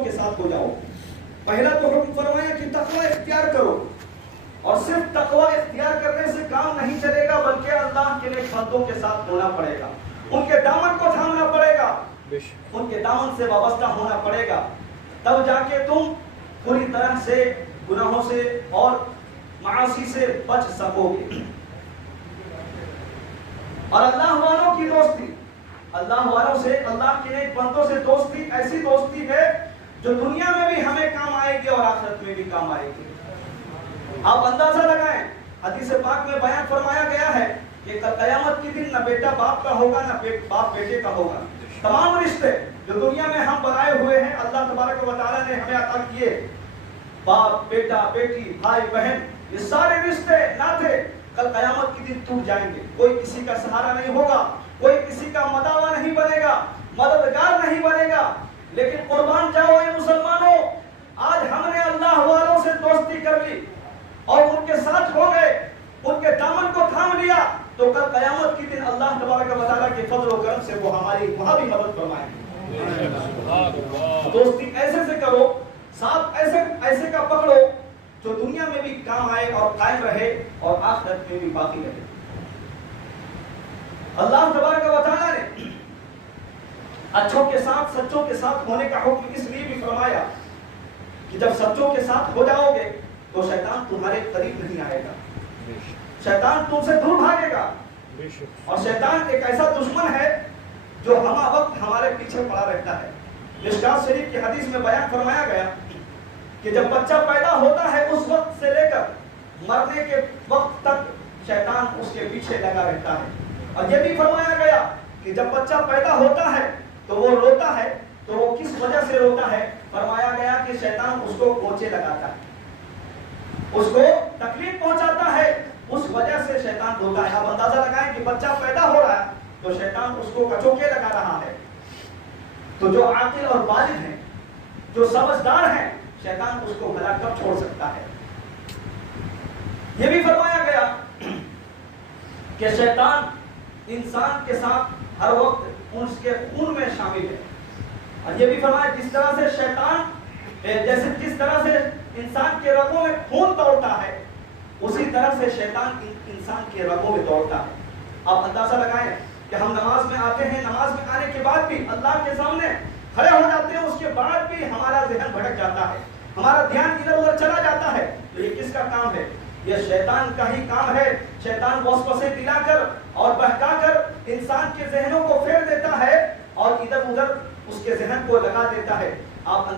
के साथ हो जाओ। पहला तो हुक्म फरमाया कि तकवा इख्तियार करो, और सिर्फ तकवा इख्तियार करने से काम नहीं चलेगा, बल्कि अल्लाह के नेक बंदों के साथ होना पड़ेगा, उनके दामन को थामना पड़ेगा, उनके दामन से वाबस्ता होना पड़ेगा, तब जाके तुम पूरी तरह से गुनाहों से और मासी से बच सकोगे। और अल्लाह वालों की दोस्ती, अल्लाह वालों से, अल्लाह के नेक बंदों से दोस्ती ऐसी दोस्ती है जो दुनिया में भी हमें काम आएगी और आखिरत में भी काम आएगी। आप अंदाजा लगाएं, हदीस पाक में बयान फरमाया गया है कि कयामत के दिन न बेटा बाप का होगा, न बाप बेटे का होगा। तमाम रिश्ते जो दुनिया में हम बनाए हुए हैं, अल्लाह तबारक व तआला ने हमें अता किए, बाप बेटा बेटी भाई बहन, ये सारे रिश्ते नाते कल कयामत के दिन टूट जाएंगे। कोई किसी का सहारा नहीं होगा, कोई किसी का मदावा नहीं बनेगा, मददगार नहीं बनेगा। लेकिन कुर्बान जाओ ये मुसलमानों, आज हमने अल्लाह वालों से दोस्ती कर ली और उनके साथ हो गए, उनके दामन को थाम लिया, तो कल कयामत के दिन अल्लाह तबारक व तआला के फजल और करम से वो हमारी वहां भी मदद फरमाएंगे। दोस्ती ऐसे से करो, साथ ऐसे का पकड़ो जो दुनिया में भी काम आए और कायम रहे और आखिरत में भी बाकी रहे। अल्लाह तबारक व तआला ने अच्छों के साथ सच्चों के साथ होने का हुक्म इसलिए भी फरमाया कि जब सच्चों के साथ हो जाओगे तो शैतान तुम्हारे करीब नहीं आएगा, शैतान तुमसे दूर भागेगा। और शैतान एक ऐसा दुश्मन है जो हमा वक्त हमारे पीछे पड़ा रहता है। मिशकात शरीफ की हदीस में बयान फरमाया गया कि जब बच्चा पैदा होता है उस वक्त से लेकर मरने के वक्त तक शैतान उसके पीछे लगा रहता है। और यह भी फरमाया गया कि जब बच्चा पैदा होता है तो वो रोता है, तो वो किस वजह से रोता है? फरमाया गया कि शैतान उसको कोचे लगाता है, उसको तकलीफ पहुंचाता है, उस वजह से शैतान रोता है। आप अंदाजा लगाएं कि बच्चा पैदा हो रहा है तो शैतान उसको कचोके लगा रहा है। तो जो आकिल और बालिग हैं, जो समझदार हैं, शैतान उसको भला कब छोड़ सकता है? यह भी फरमाया गया कि शैतान इंसान के साथ हर वक्त उसके खून में शामिल है। और यह भी फरमाया जिस तरह से शैतान जिस तरह से इंसान के रगों में खून दौड़ता है, उसी तरह से शैतान इंसान के रगों में दौड़ता है। आप अंदाजा लगाएं कि हम नमाज में आते हैं, नमाज में आने के बाद भी अल्लाह के सामने खड़े हो जाते हैं, उसके बाद भी हमारा ज़हन भटक जाता है, हमारा ध्यान इधर उधर चला जाता है। तो ये किसका काम है? ये शैतान का ही काम है। शैतान वसवसे दिलाकर और बहकाकर इंसान के ज़हनों को फेर देता है और इधर उधर उसके ज़हन को लगा देता है। आप